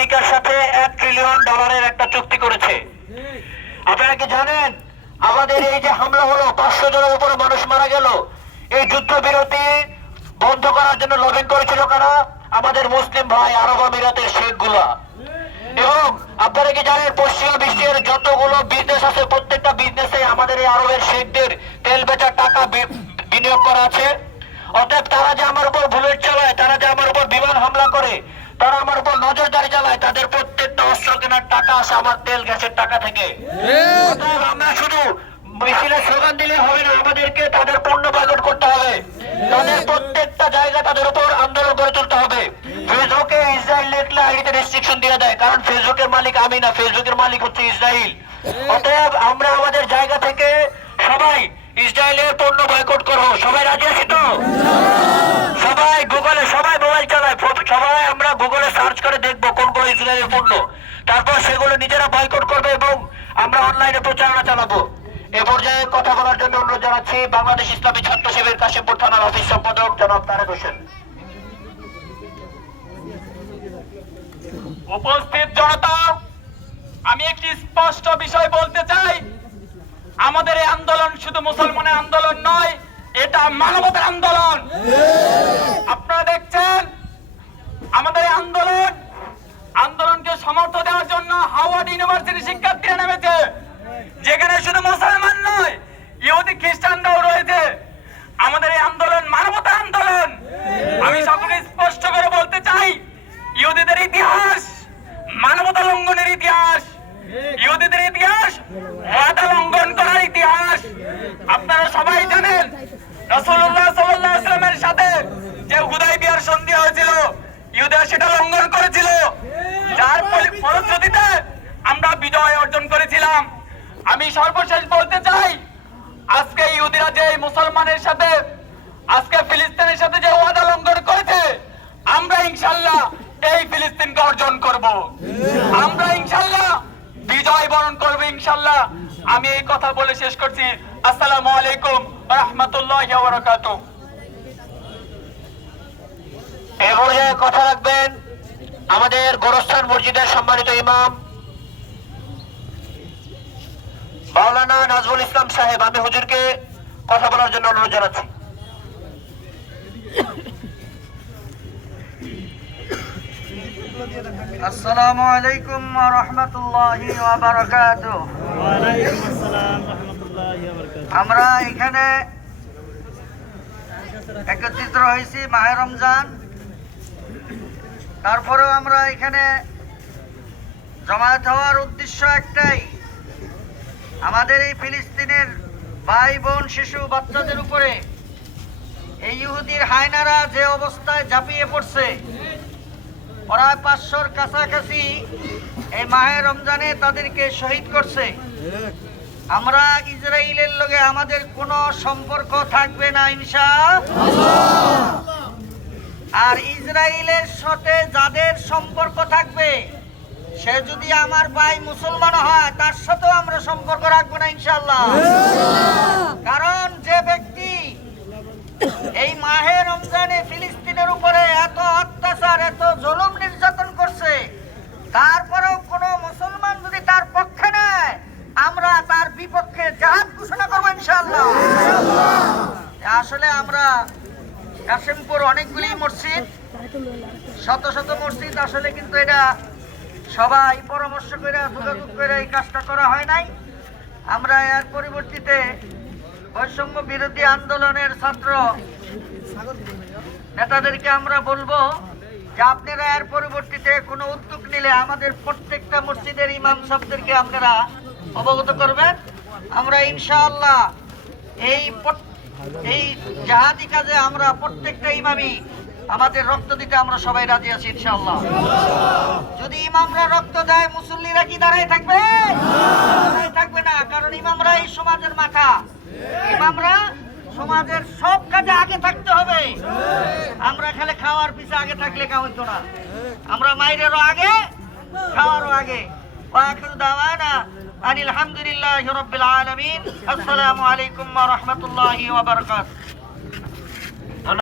আমেরিকার সাথে $1 ট্রিলিয়ন একটা চুক্তি করেছে। আপনারা কি জানেন আমাদের এই যে হামলা হলো 500 জনের উপরে মানুষ মারা গেল, এই যুদ্ধবিরতি বন্ধ করার জন্য লবিং করেছিল কারা? আমাদের মুসলিম ভাই আরব আমিরাতের শেখগুলা। এবং আপনারা কি জানেন পশ্চিমা বিশ্বের যতগুলো বিজনেস আছে প্রত্যেকটা বিজনেসে আমাদের এই আরবের শেখদের তেল বেচার টাকা বিনিয়োগ করা আছে। অতএব তারা যে আমার উপর বুলেট চালায়, তারা যে আমার উপর বিমান হামলা করে, তারা আমার উপর নজরদারি চালায়, তাদের প্রত্যেকটা অস্ত্র কেনার টাকা আসে আমার তেল গ্যাসের টাকা থেকে। অতএব আমরা শুধু মিছিলে স্লোগান দিলে হবে না, আমাদেরকে তাদের পণ্য বয়কট করতে হবে। তাদের প্রত্যেকটা জায়গা তাদের উপর আন্দোলন গড়ে তুলতে হবে। ফেসবুকে ইসরায়েল লিখলে আইডিতে রেস্ট্রিকশন দিয়ে দেয়, কারণ ফেসবুকের মালিক আমি না, ফেসবুকের মালিক হচ্ছে ইসরায়েল। অতএব আমরা আমাদের জায়গা থেকে সবাই ইসরায়েলের পণ্য বয়কট করবো। সবাই রাজি আছি তো? সবাই গুগলে, সবাই মোবাইল চালায়, সবাই আমরা গুগলে সার্চ করে দেখবো কোনগুলো ইসরায়েলের পণ্য, তারপর সেগুলো নিজেরা বয়কট করবে এবং আমরা অনলাইনে প্রচারণা চালাবো। এ পর্যায়ে কথা বলার জন্য অনুরোধ জানাচ্ছি বাংলাদেশ ইসলামী ছাত্র শিবির কাশিমপুর থানার অফিস সম্পাদক জনাব তারেক হোসেন। উপস্থিত জনতা, আমি একটি স্পষ্ট বিষয় বলতে চাই, আমাদের এই আন্দোলন শুধু মুসলমানের আন্দোলন নয়, এটা মানবতার আন্দোলন। আপনারা দেখছেন আমাদের এই আন্দোলনকে সমর্থন দেওয়ার জন্য হাওয়ার্ড ইউনিভার্সিটি শিক্ষার্থীরা নেমেছে, যেখানে শুধু মুসলমান নয় ইহুদি খ্রিস্টানরাও রয়েছে। আমাদের এই আন্দোলন মানবতার আন্দোলন। আমি সকলকে স্পষ্ট করে বলতে চাই, ইহুদিদের ইতিহাস মানবতা লঙ্ঘনের ইতিহাস, ইহুদিদের ইতিহাস ওয়াদা লঙ্ঘন করার ইতিহাস। আপনারা সবাই জানেন রাসূলুল্লাহ সাল্লাল্লাহু আলাইহি ওয়াসাল্লামের সাথে যে হুদায়বিয়ার সন্ধি হয়েছিল, ইহুদিরা সেটা লঙ্ঘন করেছিল, যার ফলশ্রুতিতে আমরা বিজয় অর্জন করেছিলাম। আমি সর্বশেষ বলতে চাই, আজকে ইহুদিরা যে মুসলমানের সাথে, আজকে ফিলিস্তিনের সাথে যে ওয়াদা লঙ্ঘন করেছে, আমরা ইনশাআল্লাহ এই ফিলিস্তিনকে অর্জন করব, আমরা ইনশাআল্লাহ বিজয় বরণ করব ইনশাআল্লাহ। আমি এই কথা বলে শেষ করছি। আসসালামু আলাইকুম ওয়া রাহমাতুল্লাহি ওয়া বারাকাতুহু। এই পর্যায়ে কথা রাখবেন আমাদের গোরস্থান মসজিদের সম্মানিত ইমাম মাওলানা নাজমুল ইসলাম সাহেব। আমি হুজুরকে কথা বলার জন্য অনুরোধ জানাচ্ছি। আসসালামু আলাইকুম ওয়া রাহমাতুল্লাহি ওয়া বারাকাতুহু। আমরা এখানে একত্রিত হয়েছি মাহে রমজান, তারপরেও আমরা এখানে জমায়েত হওয়ার উদ্দেশ্য একটাই, আমাদের এই ফিলিস্তিনের ভাই বোন শিশু বাচ্চাদের উপরে এই ইহুদির হায়নারা যে অবস্থায় ঝাঁপিয়ে পড়ছে, প্রায় 500-র কাছাকাছি এই মাহে রমজানে তাদেরকে শহীদ করছে। আমরা ইসরায়েলের লগে আমাদের কোনো সম্পর্ক থাকবে না ইনশাআল্লাহ। আর ইসরায়েলের সাথে যাদের সম্পর্ক থাকবে, সে যদি আমার ভাই মুসলমান হয়, তার সাথেও আমরা সম্পর্ক রাখবো না ইনশাআল্লাহ। কারণ যে ব্যক্তি এই মাহে রমজানে ফিলিস্তিনের উপরে এত অত্যাচার, এত জুলুম নির্যাতন করছে, তারপরেও কোন মুসলমান যদি তার পক্ষে নেয়, আমরা তার বিপক্ষে জিহাদ ঘোষণা করবো ইনশাআল্লাহ। আসলে আমরা কাশিমপুর অনেকগুলি মসজিদ, শত শত মসজিদ, আসলে কিন্তু এটা সবাই পরামর্শ করে যোগাযোগ করে এই কাজটা করা হয় নাই। আমরা এর পরিবর্তিতে বৈষম্য বিরোধী আন্দোলনের ছাত্র নেতাদেরকে আমরা বলবো যে আপনারা এর পরিবর্তিতে কোনো উদ্যোগ নিলে আমাদের প্রত্যেকটা মসজিদের ইমাম সাহেবদেরকে আপনারা অবগত করবেন। আমরা ইনশাআল্লাহ এই জাহাদি কাজে আমরা প্রত্যেকটা ইমামই আমাদের রক্ত দিতে আমরা সবাই রাজি আছি ইনশাআল্লাহ। যদি ইমামরা রক্ত দেয়, মুসল্লিরা কি দাঁড়ায় থাকবে? দাঁড়ায় থাকবে না, কারণ ইমামরা এই সমাজের মাথা। ইমামরা সমাজের সব কাজে আগে থাকতে হবে। আমরা খালি খাওয়ার পিছে আগে থাকলে কাম হইতো না। আমরা মাইরেরও আগে, খাওয়ারও আগে। ওয়া আখিরু দাওয়ানা আনিল হামদুলিল্লাহি রাব্বিল আলামিন। আসসালামু আলাইকুম ওয়া রাহমাতুল্লাহি ওয়া বারাকাতুহু।